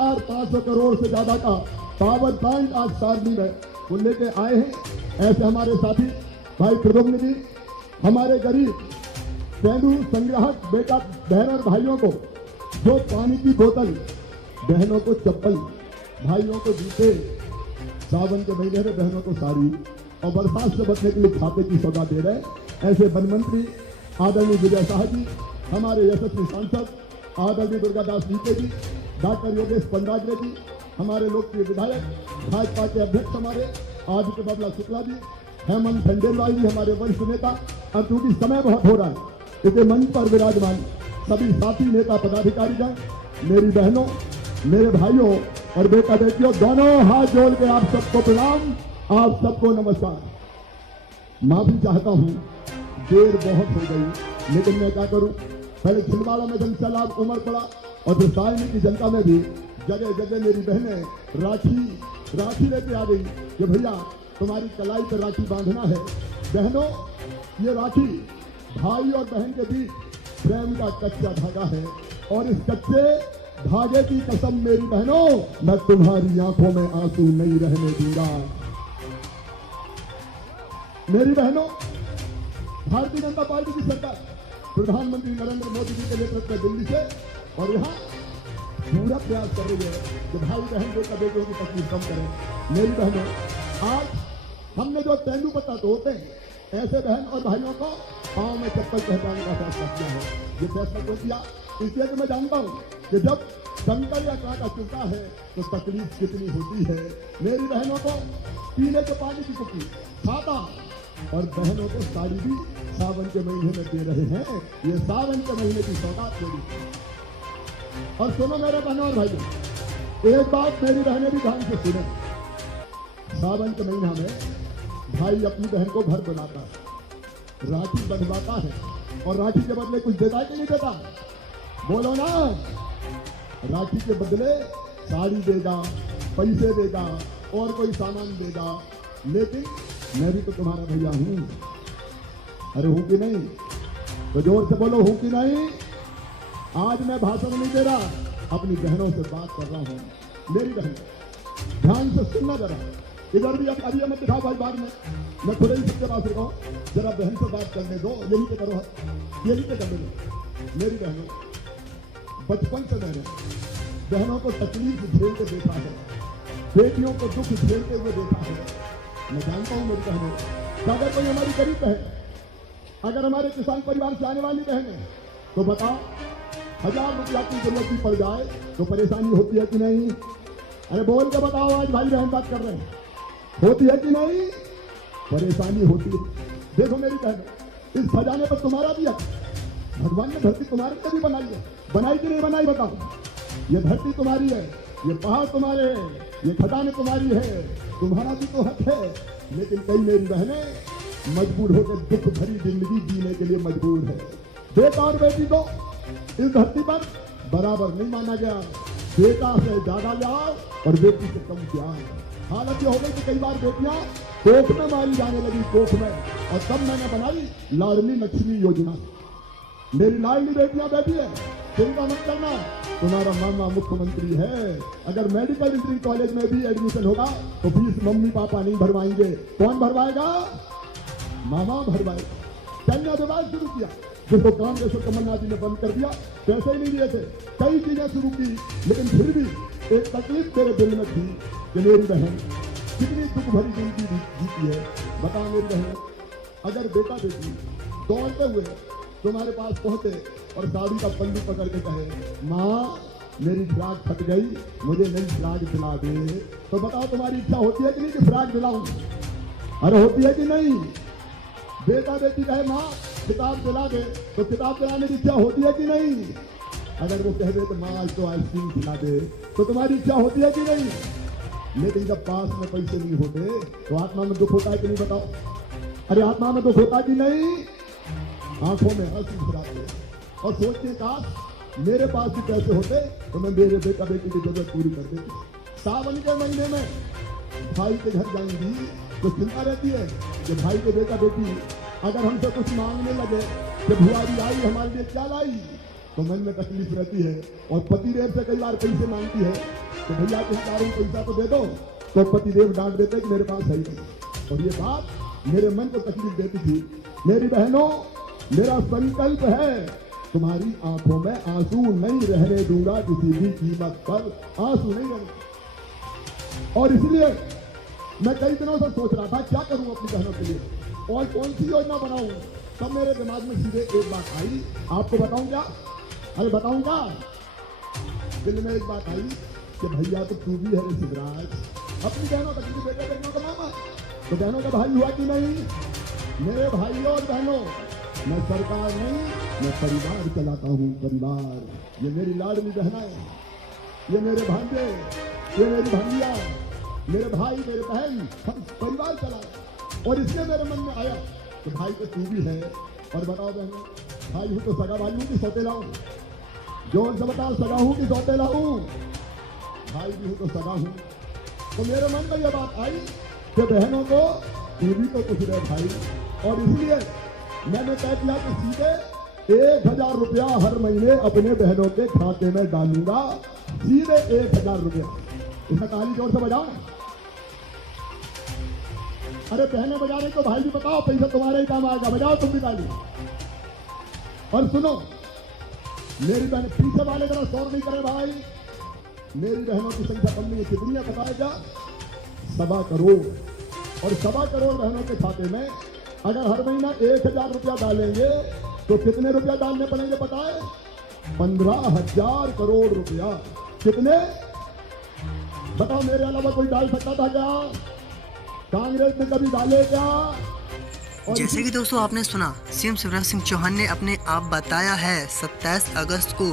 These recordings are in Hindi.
4,500 करोड़ से ज्यादा का पावर प्लांट आज सारनी में वो लेके आए हैं। ऐसे हमारे साथी भाई प्रद्युम्न जी, हमारे गरीब तेंदु संग्राहक बेटा बहन और भाइयों को जो पानी की बोतल, बहनों को चप्पल, भाइयों को जूते, सावन के महीने में बहनों को साड़ी और बरसात से बचने के लिए छाते की सौगात दे रहे हैं। ऐसे वन मंत्री आदरणीय विजय शाह जी, हमारे यशस्वी सांसद आदरणीय दुर्गादास जीते जी, डॉक्टर योगेश पंडाग्रे जी, हमारे लोकप्रिय विधायक भाजपा के अध्यक्ष हमारे आदित्य बाबला शुक्ला जी, हेमंत खंडेलवाल जी, हमारे वरिष्ठ नेता। अब चूंकि समय बहुत हो रहा है, इसलिए मंच पर विराजमान सभी साथी नेता पदाधिकारीगण, मेरी बहनों, मेरे भाइयों और बेटा बेटियों, दोनों हाथ जोड़ के आप सबको प्रणाम, आप सबको नमस्कार। माफी चाहता हूं, देर बहुत हो गई, लेकिन मैं क्या करूं, पहले छिंदवाड़ा में जनसैलाब उमड़ पड़ा और फिर सारनी की जनता में भी जगह जगह मेरी बहनें राखी लेके आ गई कि भैया तुम्हारी कलाई पर राखी बांधना है। बहनों, ये राखी भाई और बहन के बीच प्रेम का कच्चा धागा है और इस कच्चे धागे की कसम मेरी बहनों, मैं तुम्हारी आंखों में आंसू नहीं रहने दूंगा। मेरी बहनों, भारतीय जनता पार्टी की सरकार प्रधानमंत्री नरेंद्र मोदी जी के नेतृत्व में दिल्ली से और यहाँ पूरा प्रयास कर रही है कि भाई बहन बेटा बेटियों की तकलीफ कम करें। मेरी बहनों, आज हमने जो तेंदुपत्ता तोड़ते हैं, ऐसे बहन और भाइयों को पांव में चप्पल पहचाने का फैसला किया है। ये फैसला क्यों किया? इसलिए कि मैं जानता हूं कि जब कंकर या कांटा चुभता है तो तकलीफ कितनी होती है। मेरी बहनों को पीने के पानी की कुप्पी, छाता और बहनों को साड़ी भी सावन के महीने में दे रहे हैं। ये सावन के महीने की सौगात मेरी। और सुनो मेरे बहनों और भाइयों, एक बात मेरी बहनें भी ध्यान से सुने। सावन के महीना में भाई अपनी बहन को घर बुलाता है, राखी बंधवाता है और राखी के बदले कुछ देता है कि नहीं देता? बोलो ना। राखी के बदले साड़ी देगा, पैसे देगा और कोई सामान देगा। लेकिन मैं भी तो तुम्हारा भैया हूं। अरे हूं कि नहीं? तो जोर से बोलो, हूं कि नहीं? आज मैं भाषण नहीं दे रहा, अपनी बहनों से बात कर रहा हूं। मेरी बहन, ध्यान से सुनना जरा। इधर भी अब अभी मत दिखाओ भाई, बाद में मैं खुद ही सबके पास रुको, जरा बहन से बात करने दो। यही तो करो, यही तो करने दो। मेरी बहनों, बचपन से मैंने बहनों को तकलीफ झेलते देखा है, बेटियों को दुख झेलते हुए देखा है। मैं जानता हूं मेरी बहनों, अगर कोई हमारी गरीब है, अगर हमारे किसान परिवार से आने वाली बहन है, तो बताओ 1000 रुपया की जरूरत भी पड़ जाए तो परेशानी होती है कि नहीं? अरे बोल के बताओ, आज भाई बहन बात कर रहे हैं, होती है कि नहीं? परेशानी होती है। देखो मेरी बहन, इस खजाने पर तुम्हारा भी है। भगवान ने धरती तुम्हारे लिए भी बनाई है, बनाई कि नहीं बनाई बताओ? ये धरती तुम्हारी है, ये पहाड़ तुम्हारे हैं, ये खजाने तुम्हारी है, तुम्हारा भी तो हक है। लेकिन कई मेरी बहनें मजबूर होकर दुख भरी जिंदगी जीने के लिए मजबूर है। बेटा और बेटी को इस धरती पर बराबर नहीं माना गया। बेटा से ज्यादा प्यार और बेटी से कम प्यार। हालत ये हो गई कि कई बार बेटियां कोख में मारी जाने लगी, कोख में। और तब मैंने बनाई लाडली लक्ष्मी योजना। मेरी लाडली बेटियां बैठी है, चिंता मत करना, तुम्हारा मामा मुख्यमंत्री है। अगर मेडिकल इंजीनियरिंग कॉलेज में भी एडमिशन होगा तो फीस मम्मी पापा नहीं भरवाएंगे। कौन भरवाएगा? मामा भरवाएगा। कन्या विवाह शुरू किया, जिसको कांग्रेस और कमलनाथ जी ने बंद कर दिया। पैसे ही नहीं दिए थे, कई चीजें शुरू की, लेकिन फिर भी एक तकलीफ मेरे दिल में थी कि मेरी बहन कितनी दुख भरी जिंदगी जीती है। बता मेरी बहन, अगर बेटा बेटी दौड़ते हुए तुम्हारे पास पहुंचे और साड़ी का पल्लू पकड़ के कहे, माँ मेरी फ्राक फट गई, मुझे नई फ्राक दिला दे, तो बताओ तुम्हारी इच्छा होती है कि नहीं कि फ्राक दिलाऊं? अरे होती है कि नहीं? बेटा बेटी कहे माँ किताब दिला दे, तो किताब दिलाने की इच्छा होती है कि नहीं? अगर वो कह दे तो माँ आज तो आइसक्रीम खिला दे, तो तुम्हारी इच्छा होती है कि नहीं? लेकिन जब पास में पैसे नहीं होते तो आत्मा में दुख होता है कि नहीं बताओ? अरे आत्मा में दुख होता कि नहीं? आंखों में आंसू भराते और सोचते काश मेरे पास भी पैसे होते तो मैं मेरे बेटा बेटी की जरूरत पूरी कर देती। सावन के महीने में भाई के घर जाएंगी तो चिंता रहती है कि भाई के बेटा बेटी अगर हमसे कुछ मांगने लगे कि भुआरी आई हमारे लिए क्या लाई, तो मन में तकलीफ रहती है। और पति देव से कई बार पैसे मांगती है कि भैया तुम चारों पैसा तो दे दो, तो पतिदेव डांट देते कि मेरे पास है ही नहीं। और ये बात मेरे मन को तकलीफ देती थी। मेरी बहनों, मेरा संकल्प है तुम्हारी आंखों में आंसू नहीं रहने दूंगा, किसी भी कीमत पर आंसू नहीं रहने। और इसलिए मैं कई दिनों से सोच रहा था क्या करूं अपनी बहनों के लिए और कौन सी योजना बनाऊं। तब मेरे दिमाग में सीधे एक बात आई, आपको बताऊं क्या? अरे बताऊंगा। दिल में एक बात आई कि भैया तो तू भी है रे शिवराज, अपनी बहनों का, क्योंकि बेटे बहनों का मामा तो बहनों का भाई हुआ कि नहीं? मेरे भाइयों और बहनों, मैं सरकार नहीं, मैं परिवार चलाता हूँ। परिवार, ये मेरी लाडली बहनाएं, ये मेरे भांजे, ये मेरी भांजिया, मेरे भाई, मेरे बहन, हम परिवार चलाए। और इसलिए मेरे मन में आया कि भाई तो तू भी है। और बताओ बहनों, भाई हूँ तो सगा भाई हूँ कि सौतेला हूँ? जोर से बताओ, सगा हूँ कि सौतेला हूँ? भाई भी हूँ तो सगा हूँ। तो मेरे मन में यह बात आई कि बहनों को तू भी तो कुछ रहे भाई। और इसलिए मैंने तय किया कि सीधे 1000 रुपया हर महीने अपने बहनों के खाते में डालूंगा, सीधे 1000 रुपया। इसमें ताली जोर से बजाओ। अरे बहनें बजा रही तो भाई भी बताओ, पैसा तुम्हारे ही काम आएगा, बजाओ तुम भी ताली। और सुनो मेरी बहन, पीछे वाले जरा शोर नहीं करे भाई। मेरी बहनों की संख्या कम नहीं है, कितनी है बताएगा? 1.25 करोड़। और 1.25 करोड़ बहनों के खाते में अगर हर महीना 1000 रुपया डालेंगे तो कितने रुपया डालने पड़ेंगे पता है? 15,000 करोड़ रुपया। कितने बताओ? मेरे अलावा कोई डाल सकता था क्या? कांग्रेस ने कभी डाले क्या? जैसे कि दोस्तों आपने सुना, सीएम शिवराज सिंह चौहान ने अपने आप बताया है 27 अगस्त को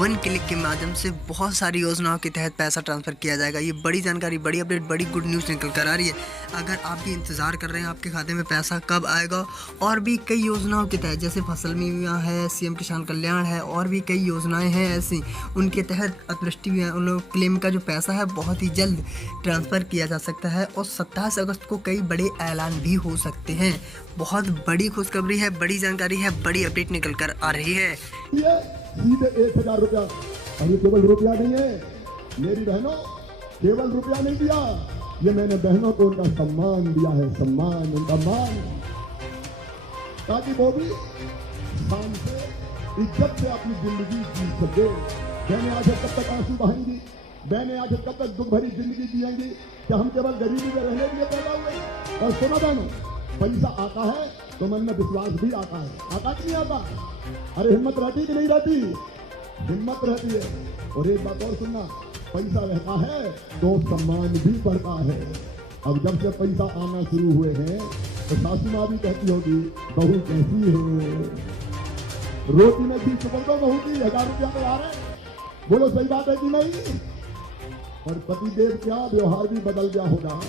1 क्लिक के माध्यम से बहुत सारी योजनाओं के तहत पैसा ट्रांसफर किया जाएगा। ये बड़ी जानकारी, बड़ी अपडेट, बड़ी गुड न्यूज़ निकल कर आ रही है। अगर आप भी इंतजार कर रहे हैं आपके खाते में पैसा कब आएगा, और भी कई योजनाओं के तहत जैसे फसल बीमा है, सीएम किसान कल्याण है, और भी कई योजनाएं हैं ऐसी, उनके तहत अतिवृष्टि उन लोग क्लेम का जो पैसा है बहुत ही जल्द ट्रांसफ़र किया जा सकता है। और 27 अगस्त को कई बड़े ऐलान भी हो सकते हैं। बहुत बड़ी खुशखबरी है, बड़ी जानकारी है, बड़ी अपडेट निकल कर आ रही है। ये सीधे 1000 रुपया। और ये केवल रुपया नहीं है मेरी बहनों, केवल रुपया नहीं दिया, ये मैंने बहनों को उनका सम्मान दिया है, सम्मान, उनका मान, ताकि वो भी शान से, इज्जत से अपनी जिंदगी जी सके। बहनें आखिर कब तक आंसू बहाएंगी? बहनें आखिर कब तक दुख भरी जिंदगी जिएंगी? क्या हम केवल गरीबी में रहने के लिए पैदा हुए? और सुनो बहनों, पैसा आता है तो मन में विश्वास भी आता है। आता कि नहीं आता? अरे हिम्मत रहती कि नहीं रहती? हिम्मत रहती है। और एक बात और सुनना, पैसा रहता है तो सम्मान भी बढ़ता है। अब जब से पैसा आना शुरू हुए हैं तो सासू माँ भी कहती होगी, बहू कैसी हो? रोटी में भी चुपड़ दो बहू की, 1000 रुपया तो आ रहे। बोलो सही बात है कि नहीं? और पतिदेव क्या व्यवहार भी बदल गया होगा,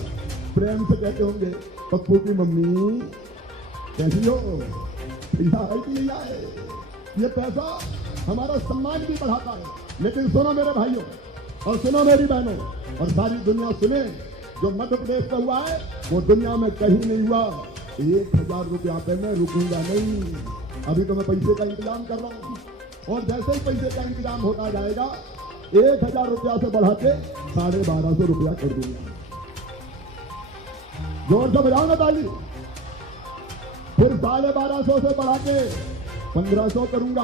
प्रेम से कहते होंगे, पप्पू की मम्मी कैसी हो? पैसा है कि नहीं आए? ये पैसा हमारा सम्मान भी बढ़ाता है। लेकिन सुनो मेरे भाइयों और सुनो मेरी बहनों, और सारी दुनिया सुने, जो मध्य प्रदेश में हुआ है वो दुनिया में कहीं नहीं हुआ। 1000 रुपया पे मैं रुकूंगा नहीं। अभी तो मैं पैसे का इंतजाम कर रहा हूँ, और जैसे ही पैसे का इंतजाम होता जाएगा 1000 रुपया से बढ़ा के 1250 रुपया कर दूंगा। जोर से बजाओ ना ताली। फिर 1250 से बढ़ा के 1500 करूंगा,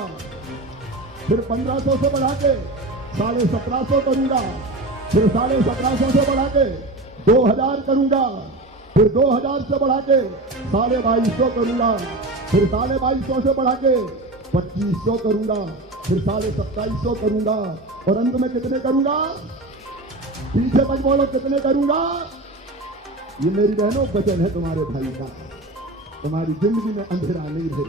फिर 1500 से बढ़ा के 1750 करूंगा, फिर 1750 से बढ़ा के 2000 करूंगा, फिर 2000 से बढ़ा के 2250 करूंगा, फिर 2250 से बढ़ा के 2500 करूंगा, फिर 2750 करूंगा, और अंत में कितने करूंगा? पीछे तक बोलो, कितने करूंगा? ये मेरी बहनों वचन है तुम्हारे भाई का। तुम्हारी जिंदगी में अंधेरा नहीं है।